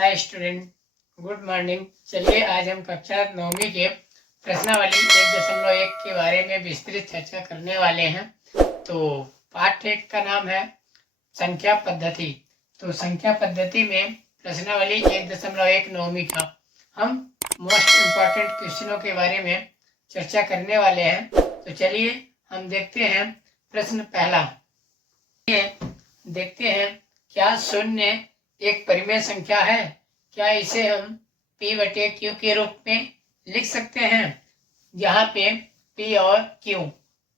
Hi student, good morning. चलिए आज हम कक्षा 9वीं के प्रश्नावली 1.1 के बारे में विस्तृत चर्चा करने वाले हैं। तो पाठ 1 का नाम है संख्या पद्धति। तो संख्या पद्धति में प्रश्नावली 1.1 9वीं का हम मोस्ट इम्पॉर्टेंट क्वेश्चनों के बारे में चर्चा करने वाले हैं। तो चलिए हम देखते हैं प्रश्न पहला। देखते हैं, क्या शून्य एक परिमेय संख्या है? क्या इसे हम P/Q के रूप में लिख सकते हैं, जहाँ पे P और Q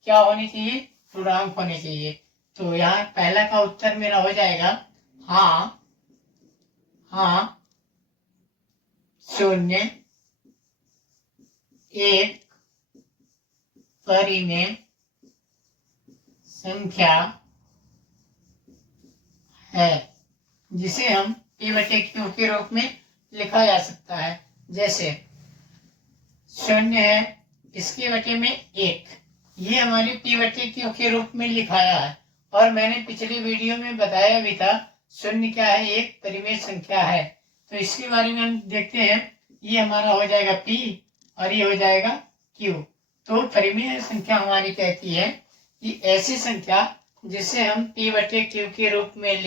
क्या होनी चाहिए? पूर्णांक होने चाहिए। तो यहाँ पहला का उत्तर मेरा हो जाएगा हाँ, शून्य एक परिमेय संख्या है, जिसे हम P/Q के रूप में लिखा जा सकता है। जैसे शून्य है, इसके बटे में एक, ये हमारी P/Q के रूप में लिखाया है। और मैंने पिछले वीडियो में बताया भी था शून्य क्या है, एक परिमेय संख्या है। तो इसके बारे में हम देखते हैं। ये हमारा हो जाएगा P और ये हो जाएगा Q। तो परिमेय संख्या हमारी कहती है कि ऐसी संख्या जिसे हम P/Q के रूप में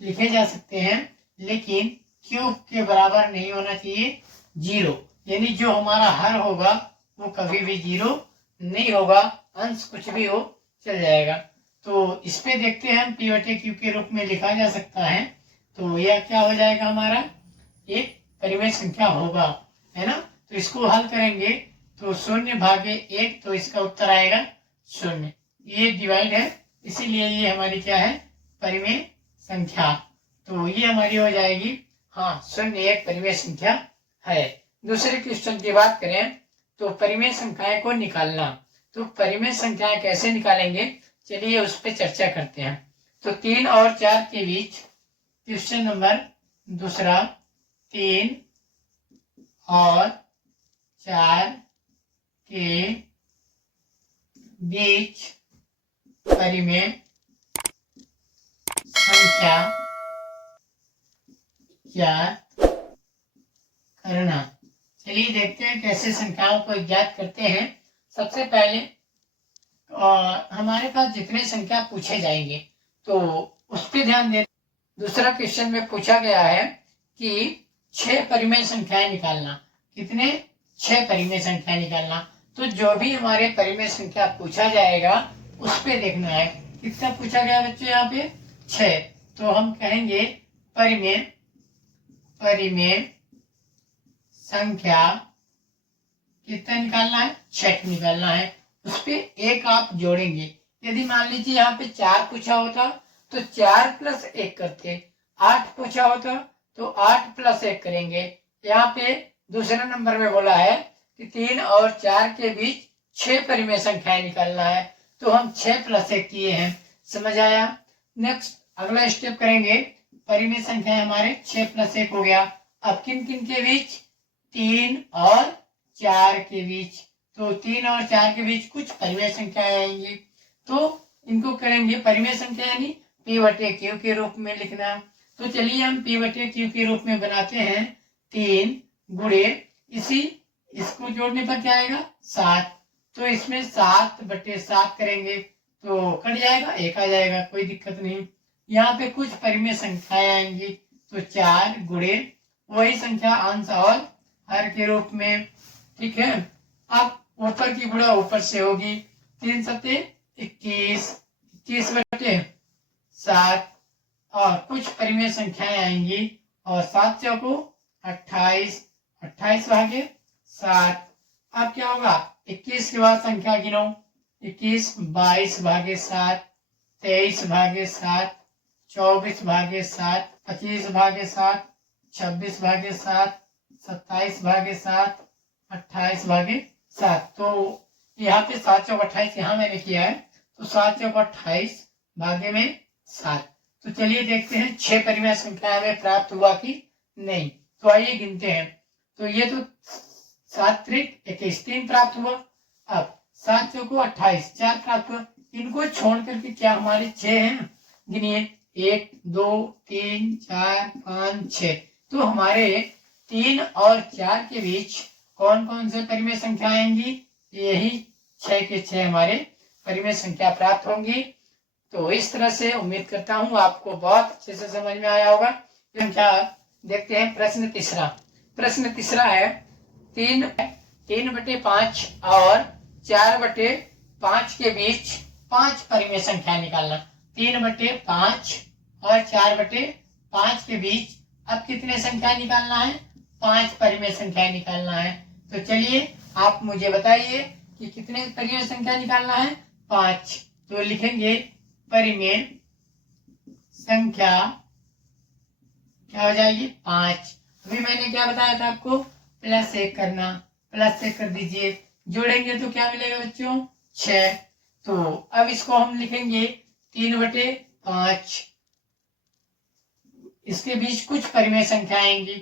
लिखे जा सकते हैं, लेकिन Q के बराबर नहीं होना चाहिए, 0। यानी जो हमारा हर होगा वो कभी भी 0 नहीं होगा, अंश कुछ भी हो चल जाएगा। तो इस पे देखते हैं हम P/Q के रूप में लिखा जा सकता है। तो यह क्या हो जाएगा, हमारा एक परिमेय संख्या होगा, है ना। तो इसको हल करेंगे तो 0/1, तो इसका उत्तर आएगा 0। ये डिवाइड है, इसीलिए ये हमारी क्या है, परिमेय संख्या। तो ये हमारी हो जाएगी हाँ, 0 एक परिमेय संख्या है। दूसरे क्वेश्चन की बात करें तो परिमेय संख्याएं को निकालना। तो परिमेय संख्याएं कैसे निकालेंगे, चलिए उस पर चर्चा करते हैं। तो 3 और 4 के बीच, क्वेश्चन नंबर दूसरा, 3 और 4 के बीच परिमेय संख्या ज्ञात करना। चलिए देखते हैं कैसे संख्याओं को ज्ञात करते हैं। सबसे पहले हमारे पास जितने संख्या पूछे जाएंगे तो उस पर ध्यान दें। दूसरा क्वेश्चन में पूछा गया है कि 6 परिमेय संख्याएं निकालना। कितने? 6 परिमेय संख्या निकालना। तो जो भी हमारे परिमेय संख्या पूछा जाएगा उस पे देखना है। कितना पूछा गया बच्चों यहाँ पे? 6। तो हम कहेंगे परिमेय संख्या कितना निकालना है? 6 निकालना है। उस पे एक आप जोड़ेंगे। यदि मान लीजिए यहाँ पे 4 पूछा होता तो 4 + 1 करते। 8 पूछा होता तो 8 + 1 करेंगे। यहाँ पे दूसरे नंबर में बोला है कि 3 और 4 के बीच 6 परिमेय संख्याएं निकालना है, तो हम 6 + 1 किए हैं। समझ आया? नेक्स्ट अगला स्टेप करेंगे। परिमेय संख्या हमारे 6 + 1 हो गया। अब किन किन के बीच? 3 और 4 के बीच। तो 3 और 4 के बीच कुछ परिमेय संख्याएं आएंगी, तो इनको करेंगे परिमेय संख्या, यानी P/Q के रूप में लिखना। तो चलिए हम P/Q के रूप में बनाते हैं। 3 गुणे इसको जोड़ने पर क्या आएगा? 7। तो इसमें 7/7 करेंगे तो कट जाएगा, 1 आ जाएगा, कोई दिक्कत नहीं। यहाँ पे कुछ परिमेय संख्याएं आएंगी, तो 4 गुणे वही संख्या अंश और हर के रूप में। ठीक है, अब ऊपर की गुणा ऊपर से होगी। 3 सत्ते 21, 21/7 और कुछ परिमेय संख्याएं आएंगी, और 7 चौको 28, 28/7। अब क्या होगा? 21 के बाद संख्या गिनो। 21 22/7, 23/7, 24/7, 25/7, 26/7, 27/7, 28/7। तो यहाँ पे 7 चौक 28 यहाँ मैंने किया है, तो 7 चौक 28 भागे में 7। तो चलिए देखते हैं 6 परिमेय संख्या हमें प्राप्त हुआ कि नहीं। तो आइए गिनते हैं। तो ये तो 7 त्रिक 21, 3 प्राप्त हुआ। अब 7 चौको 28, 4 प्राप्त हुआ। इनको छोड़ करके क्या हमारे 6 हैं? गिनिए, 1 2 3 4 5 6। तो हमारे 3 और 4 के बीच कौन कौन से परिमेय संख्या आएंगी? यही 6 के 6 हमारे परिमेय संख्या प्राप्त होंगी। तो इस तरह से उम्मीद करता हूं आपको बहुत अच्छे से समझ में आया होगा। संख्या देखते हैं प्रश्न तीसरा। प्रश्न तीसरा है 3/5 और 4/5 के बीच 5 परिमेय संख्या निकालना। 3/5 और 4/5 के बीच अब कितने संख्या निकालना है? 5 परिमेय संख्या निकालना है। तो चलिए आप मुझे बताइए कि कितने परिमेय संख्या निकालना है? 5। तो लिखेंगे परिमेय संख्या क्या हो जाएगी? 5। अभी मैंने क्या बताया था आपको? +1 करना। +1 कर दीजिए, जोड़ेंगे तो क्या मिलेगा बच्चों? 6। तो अब इसको हम लिखेंगे 3/5। इसके बीच कुछ परिमेय संख्या आएंगी,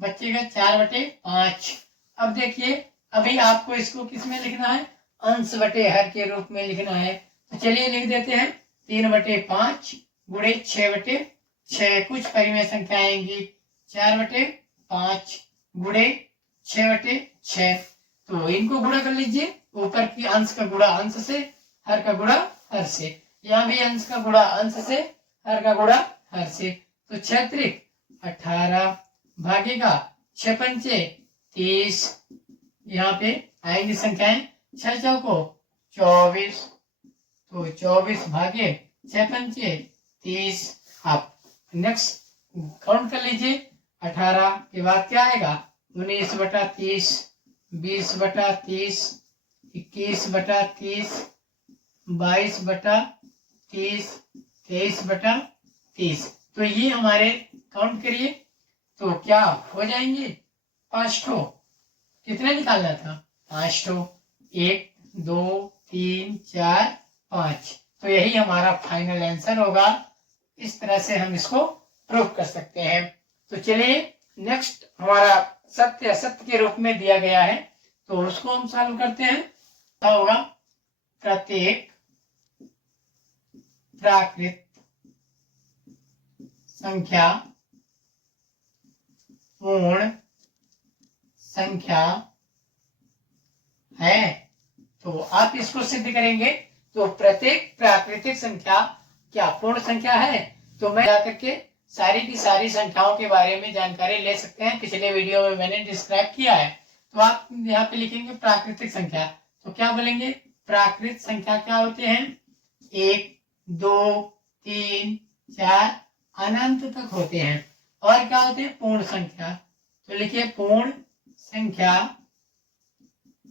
बचेगा 4/5। अब देखिए अभी आपको इसको किस में लिखना है? अंश बटे हर के रूप में लिखना है। तो चलिए लिख देते हैं 3/5 गुणे 6/6। कुछ परिमेय संख्या आएंगी 4/5 गुणे 6/6। तो इनको गुणा कर लीजिए। ऊपर की अंश का गुणा अंश से, हर का गुणा हर से। यहाँ भी अंश का गुणा अंश से, हर का गुणा हर से। तो 6 त्रिक 18 भागेगा 6 पंचे 30। यहाँ पे आएंगी संख्याएं 6 चौको 24। तो 24 भागे 6 पंचे 30। आप नेक्स्ट काउंट कर लीजिए। 18 के बाद क्या आएगा? 19/30, 20/30, 21/30, 22/30, 23/30। तो ये हमारे काउंट करिए तो क्या हो जाएंगे? 5 ठो। कितने निकालना था? 5 ठो। 1 2 3 4 5। तो यही हमारा फाइनल आंसर होगा। इस तरह से हम इसको प्रूव कर सकते हैं। तो चलिए नेक्स्ट हमारा सत्य असत्य के रूप में दिया गया है, तो उसको हम सॉल्व करते हैं। क्या होगा? प्रत्येक प्राकृत संख्या पूर्ण संख्या है। तो आप इसको सिद्ध करेंगे। तो प्रत्येक प्राकृतिक संख्या क्या पूर्ण संख्या है? तो मैं जाकर के सारी की सारी संख्याओं के बारे में जानकारी ले सकते हैं। पिछले वीडियो में मैंने डिस्क्राइब किया है। तो आप यहाँ पे लिखेंगे प्राकृतिक संख्या। तो क्या बोलेंगे? प्राकृत संख्या क्या होते हैं? 1 2 3 4 अनंत तक होते हैं। और क्या होते हैं? पूर्ण संख्या। तो लिखिए पूर्ण संख्या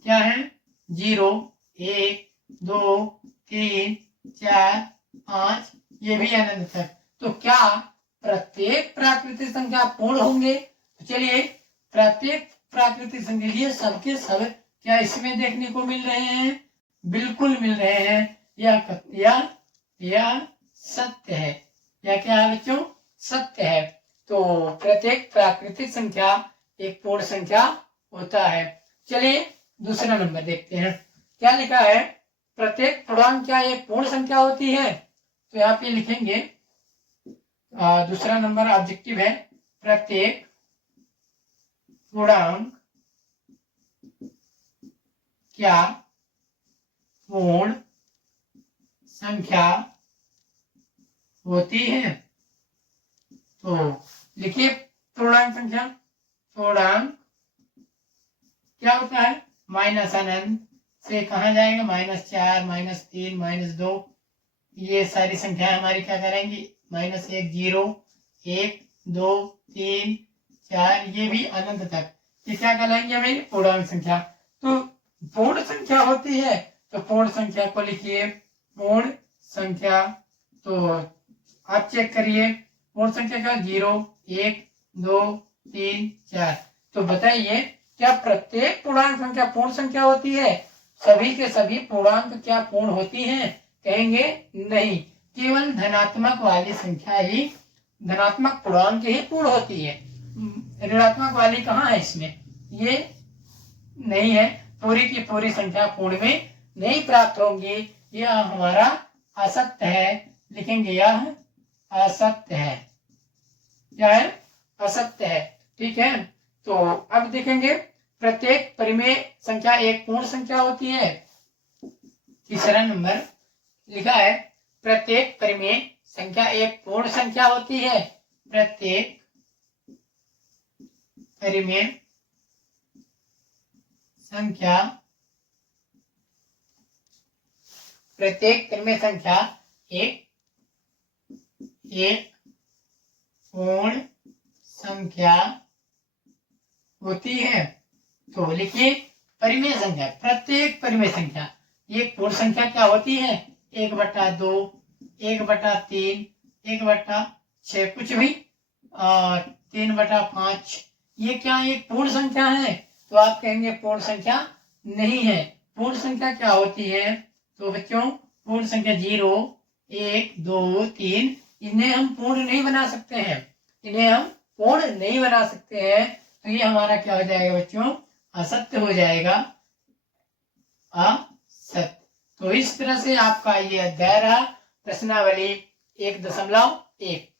क्या है? 0 1 2 3 4 5, ये भी अनंत तक। तो क्या प्रत्येक प्राकृतिक संख्या पूर्ण होंगे? तो चलिए प्रत्येक प्राकृतिक संख्या ये सबके सब क्या इसमें देखने को मिल रहे हैं? बिल्कुल मिल रहे हैं। यह सत्य है। यह क्या है बच्चों? सत्य है। तो प्रत्येक प्राकृतिक संख्या एक पूर्ण संख्या होता है। चलिए दूसरा नंबर देखते हैं। क्या लिखा है? प्रत्येक पूर्णांक क्या एक पूर्ण संख्या होती है? तो यहाँ पे लिखेंगे दूसरा नंबर ऑब्जेक्टिव है प्रत्येक पूर्णांक क्या पूर्ण संख्या होती है? तो लिखिए पूर्णांक संख्या। पूर्णांक क्या होता है? माइनस अनंत से कहा जाएगा? -4 -3 -2। ये सारी संख्याएं हमारी क्या करेंगी? -1 0 1 2 3 4, ये भी अनंत तक। ये क्या कहलाएंगे? हमें पूर्णांक संख्या। तो पूर्ण संख्या होती है तो पूर्ण संख्या को लिखिए पूर्ण संख्या। तो आप चेक करिए पूर्ण संख्या का 0 1 2 3 4। तो बताइए क्या प्रत्येक पूर्णांक संख्या पूर्ण संख्या होती है? सभी के सभी पूर्णांक क्या पूर्ण होती हैं? कहेंगे नहीं। केवल धनात्मक वाली संख्या ही, धनात्मक पूर्णांक ही पूर्ण होती है। ऋणात्मक वाली कहाँ है इसमें? ये नहीं है। पूरी की पूरी संख्या पूर्ण में नहीं प्राप्त होंगी। यह हमारा असत्य है। लिखेंगे यह असत्य है। क्या है? असत्य है। ठीक है। तो अब देखेंगे प्रत्येक परिमेय संख्या एक पूर्ण संख्या होती है। तीसरा नंबर लिखा है प्रत्येक परिमेय संख्या एक पूर्ण संख्या होती है। प्रत्येक परिमेय संख्या एक पूर्ण संख्या होती है। तो लिखिए परिमेय संख्या, प्रत्येक परिमेय संख्या एक पूर्ण संख्या क्या होती है? 1/2, 1/3, 1/6, कुछ भी 3/5, ये क्या एक पूर्ण संख्या है? तो आप कहेंगे पूर्ण संख्या नहीं है। पूर्ण संख्या क्या होती है? तो बच्चों पूर्ण संख्या 0, 1, 2, 3, इन्हें हम पूर्ण नहीं बना सकते हैं, इन्हें हम पूर्ण नहीं बना सकते हैं। तो ये हमारा क्या हो जाएगा बच्चों? असत्य हो जाएगा, असत्य। तो इस तरह से आपका ये अध्याय रहा प्रश्नावली 1.1।